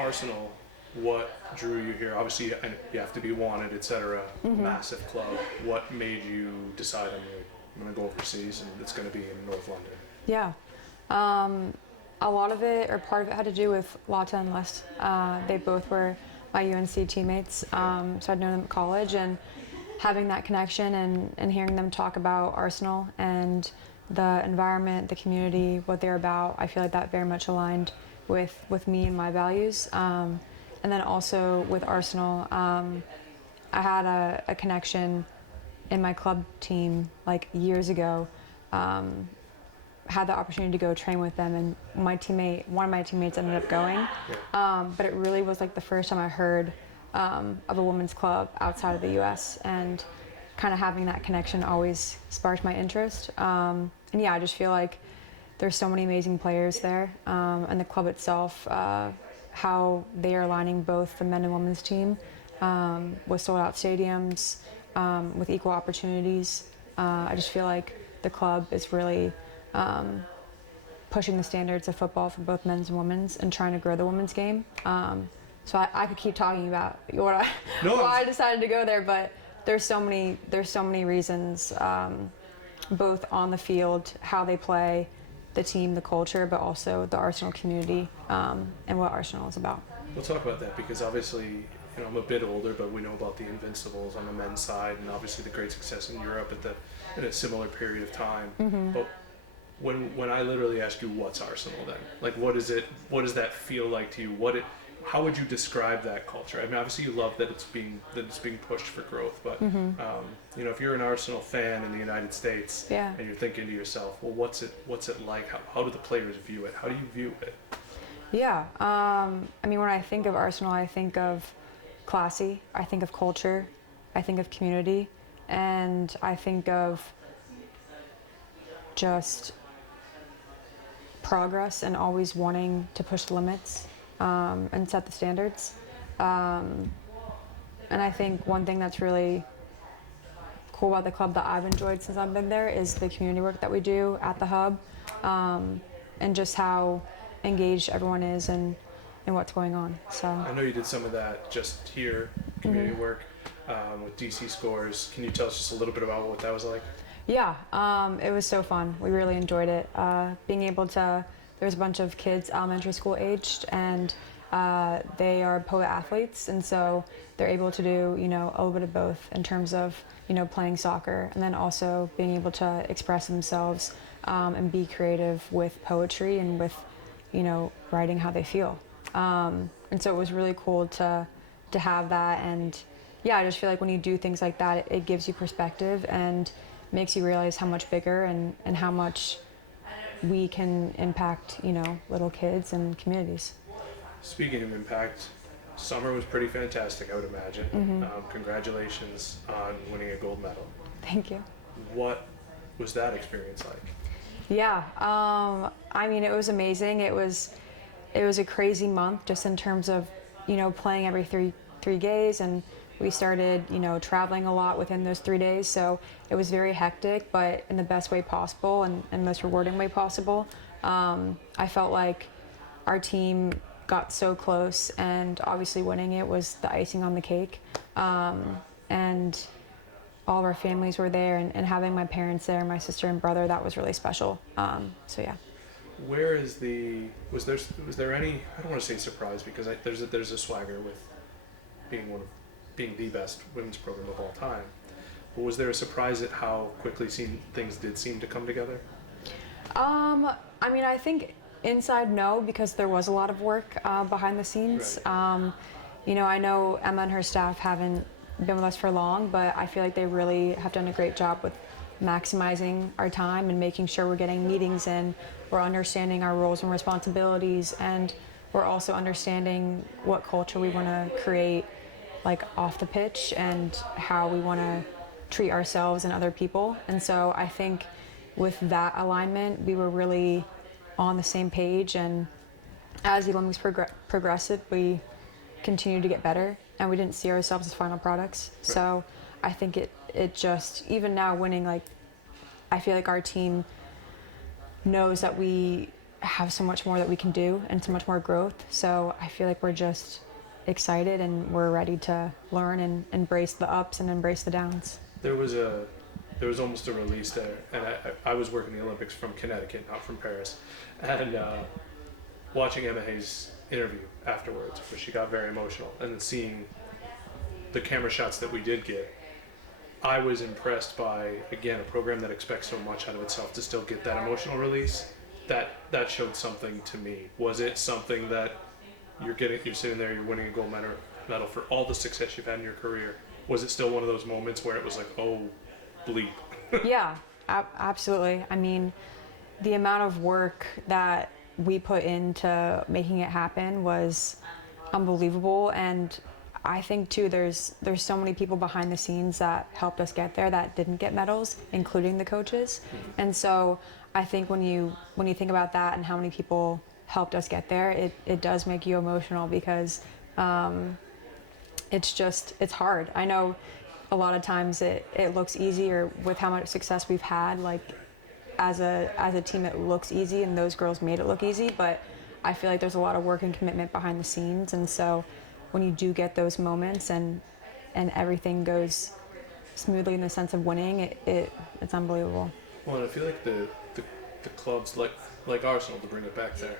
Arsenal, what drew you here? Obviously, you have to be wanted, etc. Massive club. What made you decide I'm going to go overseas and it's going to be in North London? Yeah. A lot of it, or part of it, had to do with Lotta and Les. They both were my UNC teammates, so I'd known them at college, and having that connection and hearing them talk about Arsenal and the environment, the community, what they're about, I feel like that very much aligned with me and my values. And then also with Arsenal, I had a connection in my club team like years ago. Had the opportunity to go train with them, and one of my teammates ended up going. But it really was like the first time I heard of a women's club outside of the U.S. and kind of having that connection always sparked my interest. And yeah, I just feel like there's so many amazing players there, and the club itself, how they are aligning both the men and women's team with sold-out stadiums, with equal opportunities. I just feel like the club is really pushing the standards of football for both men's and women's and trying to grow the women's game. So I could keep talking about why I decided to go there, but there's so many reasons, both on the field, how they play, the team, the culture, but also the Arsenal community and what Arsenal is about. We'll talk about that because obviously, I'm a bit older, but we know about the Invincibles on the men's side, and obviously the great success in Europe in a similar period of time. But when I literally ask you what's Arsenal, then like what is it? What does that feel like to you? How would you describe that culture? I mean, obviously you love that it's being pushed for growth, but if you're an Arsenal fan in the United States and you're thinking to yourself, well, what's it like? How do the players view it? How do you view it? Yeah, I mean, when I think of Arsenal, I think of classy, I think of culture, I think of community, and I think of just progress and always wanting to push the limits and set the standards. And I think one thing that's really cool about the club that I've enjoyed since I've been there is the community work that we do at the hub, and just how engaged everyone is and what's going on. So I know you did some of that just here, community work with DC Scores. Can you tell us just a little bit about what that was like? Yeah, it was so fun. We really enjoyed it. Being able to, there's a bunch of kids elementary school aged, and they are poet athletes, and so they're able to do, a little bit of both in terms of, playing soccer, and then also being able to express themselves and be creative with poetry and with, writing how they feel. And so it was really cool to have that, and yeah, I just feel like when you do things like that, it gives you perspective and makes you realize how much bigger and how much we can impact, little kids and communities. Speaking of impact, summer was pretty fantastic, I would imagine. Congratulations on winning a gold medal. Thank you. What was that experience like? Yeah, I mean, it was amazing. It was a crazy month just in terms of, playing every three days, and we started, traveling a lot within those 3 days. So it was very hectic, but in the best way possible and most rewarding way possible. I felt like our team got so close, and obviously winning it was the icing on the cake. And all of our families were there, and having my parents there, my sister and brother, that was really special. So yeah. Where is was there any, I don't want to say surprise, because there's a swagger with being the best women's program of all time, but was there a surprise at how quickly things did seem to come together? I mean, I think inside, no, because there was a lot of work behind the scenes. Right. I know Emma and her staff haven't been with us for long, but I feel like they really have done a great job with maximizing our time and making sure we're getting meetings in, we're understanding our roles and responsibilities, and we're also understanding what culture we want to create, like off the pitch, and how we want to treat ourselves and other people. And so I think with that alignment, we were really on the same page, and as the Olympics progressed, we continued to get better, and we didn't see ourselves as final products. Right. So I think it just, even now winning, like, I feel like our team knows that we have so much more that we can do and so much more growth. So I feel like we're just excited and we're ready to learn and embrace the ups and embrace the downs. There was almost a release there, and I was working the Olympics from Connecticut, not from Paris, and watching Emma Hayes' interview afterwards, where she got very emotional, and then seeing the camera shots that we did get, I was impressed by, again, a program that expects so much out of itself to still get that emotional release. That showed something to me. Was it something that you're sitting there, you're winning a gold medal for all the success you've had in your career? Was it still one of those moments where it was like, oh, bleep? Yeah, absolutely. I mean, the amount of work that we put into making it happen was unbelievable, and I think too there's so many people behind the scenes that helped us get there that didn't get medals, including the coaches. And so I think when you think about that and how many people helped us get there, it does make you emotional, because it's hard. I know a lot of times it looks easier with how much success we've had, like as a team it looks easy, and those girls made it look easy, but I feel like there's a lot of work and commitment behind the scenes. And so when you do get those moments and everything goes smoothly in the sense of winning, it's unbelievable. Well, and I feel like the clubs like Arsenal, to bring it back there,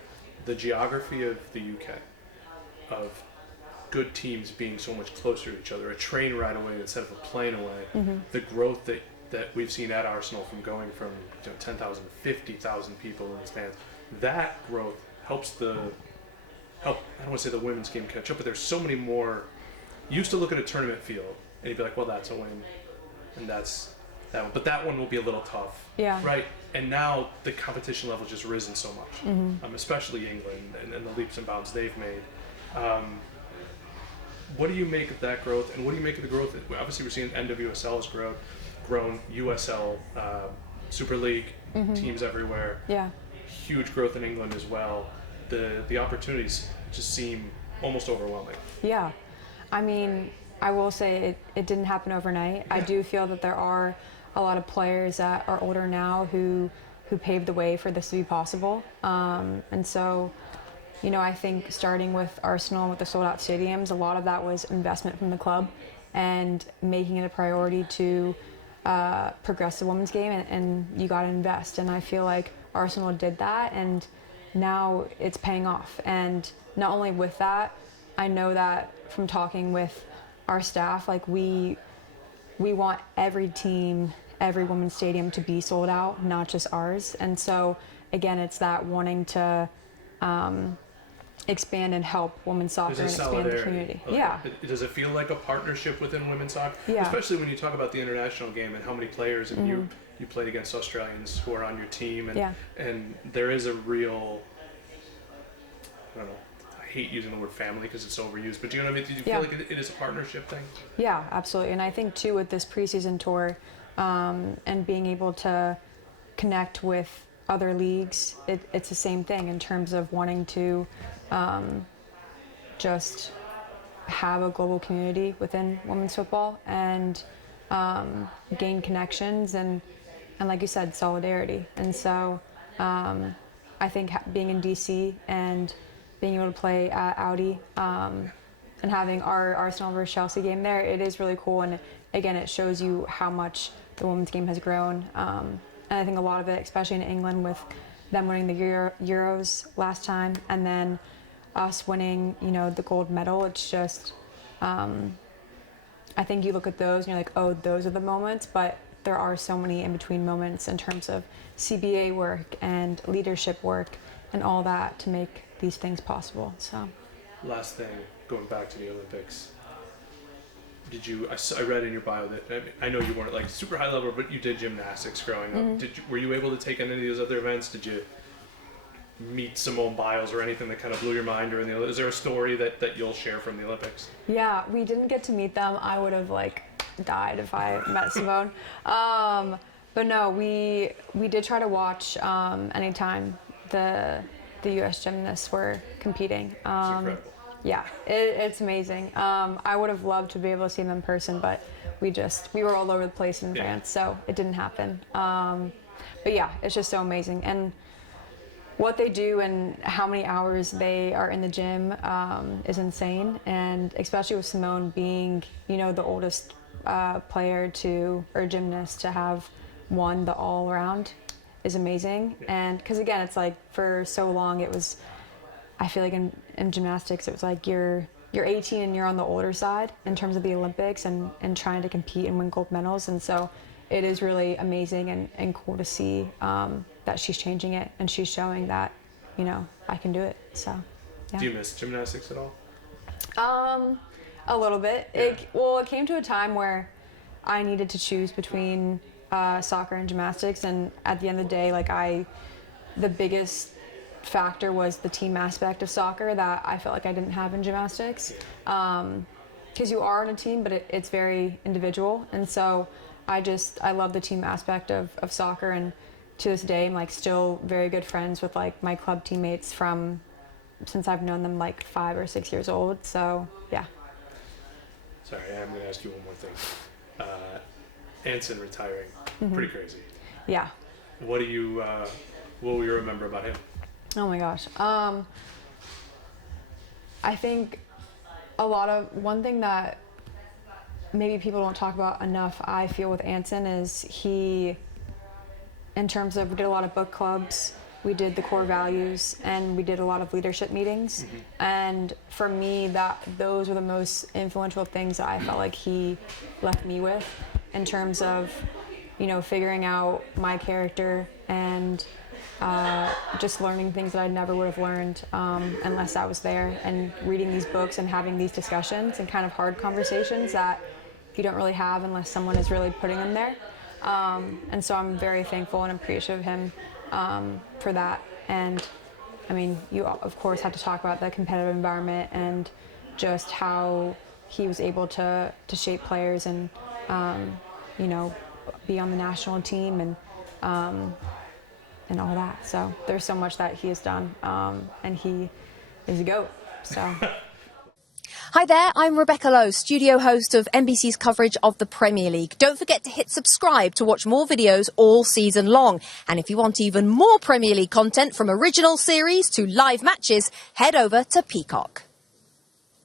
the geography of the UK, of good teams being so much closer to each other, a train ride away instead of a plane away, the growth that we've seen at Arsenal from going from 10,000 to 50,000 people in the stands, that growth helps I don't want to say the women's game catch up, but there's so many more. You used to look at a tournament field and you'd be like, well, that's a win, and that's that one, but that one will be a little tough, right? And now the competition level has just risen so much, especially England and the leaps and bounds they've made. What do you make of that growth, and what do you make of the growth? Obviously, we're seeing NWSL has grown, USL, Super League, teams everywhere. Yeah. Huge growth in England as well. The opportunities just seem almost overwhelming. Yeah. I mean, I will say it didn't happen overnight. Yeah. I do feel that there are a lot of players that are older now who paved the way for this to be possible. And so, I think starting with Arsenal, with the sold-out stadiums, a lot of that was investment from the club and making it a priority to progress the women's game, and you got to invest. And I feel like Arsenal did that, and now it's paying off. And not only with that, I know that from talking with our staff, like we want every team, every women's stadium to be sold out, not just ours. And so again, it's that wanting to expand and help women's soccer and expand the community. Does it feel like a partnership within women's soccer? Yeah. Especially when you talk about the international game and how many players, and you played against Australians who are on your team, and there is a real, I don't know, I hate using the word family because it's overused, but do you know what I mean? Do you feel like it is a partnership thing? Yeah, absolutely. And I think too with this preseason tour and being able to connect with other leagues, it's the same thing in terms of wanting to just have a global community within women's football and gain connections and like you said, solidarity. And so I think being in DC and being able to play at Audi and having our Arsenal versus Chelsea game there, it is really cool. And again, it shows you how much the women's game has grown. And I think a lot of it, especially in England, with them winning the Euros last time and then us winning, the gold medal, it's just, I think you look at those and you're like, oh, those are the moments, but there are so many in between moments in terms of CBA work and leadership work and all that to make these things possible. So, last thing, going back to the Olympics, I read in your bio that, I know you weren't like super high level, but you did gymnastics growing up. Were you able to take on any of those other events? Did you meet Simone Biles or anything that kind of blew your mind during the Olympics? Is there a story that you'll share from the Olympics? Yeah, we didn't get to meet them. I would have died if I met Simone. But no, we did try to watch anytime the U.S. gymnasts were competing. It's incredible. Yeah, it's amazing. I would have loved to be able to see them in person, but we were all over the place in France, so it didn't happen. But yeah, it's just so amazing. And what they do and how many hours they are in the gym is insane. And especially with Simone being, you know, the oldest player or gymnast to have won the all around is amazing. And because again, it's like for so long it was, I feel like in gymnastics it was like you're 18 and you're on the older side in terms of the Olympics and trying to compete and win gold medals. And so it is really amazing and cool to see that she's changing it and she's showing that, you know, I can do it. So, yeah. Do you miss gymnastics at all? A little bit. Yeah. It came to a time where I needed to choose between soccer and gymnastics, and at the end of the day, like the biggest factor was the team aspect of soccer that I felt like I didn't have in gymnastics. Because you are on a team, but it's very individual, and so I love the team aspect of soccer, and to this day I'm like still very good friends with like my club teammates from since I've known them like 5 or 6 years old. So yeah. Sorry, I'm going to ask you one more thing. Anson retiring, pretty crazy. Yeah. What will you remember about him? Oh my gosh. I think one thing that maybe people don't talk about enough, I feel, with Anson is we did a lot of book clubs, we did the core values, and we did a lot of leadership meetings. And for me, those were the most influential things that I felt like he left me with in terms of, you know, figuring out my character and just learning things that I never would have learned unless I was there, and reading these books and having these discussions and kind of hard conversations that you don't really have unless someone is really putting them there. And so I'm very thankful and appreciative of him for that. And I mean, you of course have to talk about the competitive environment and just how he was able to shape players and you know, be on the national team and all that. So there's so much that he has done, and he is a GOAT. So. Hi there, I'm Rebecca Lowe, studio host of NBC's coverage of the Premier League. Don't forget to hit subscribe to watch more videos all season long. And if you want even more Premier League content, from original series to live matches, head over to Peacock.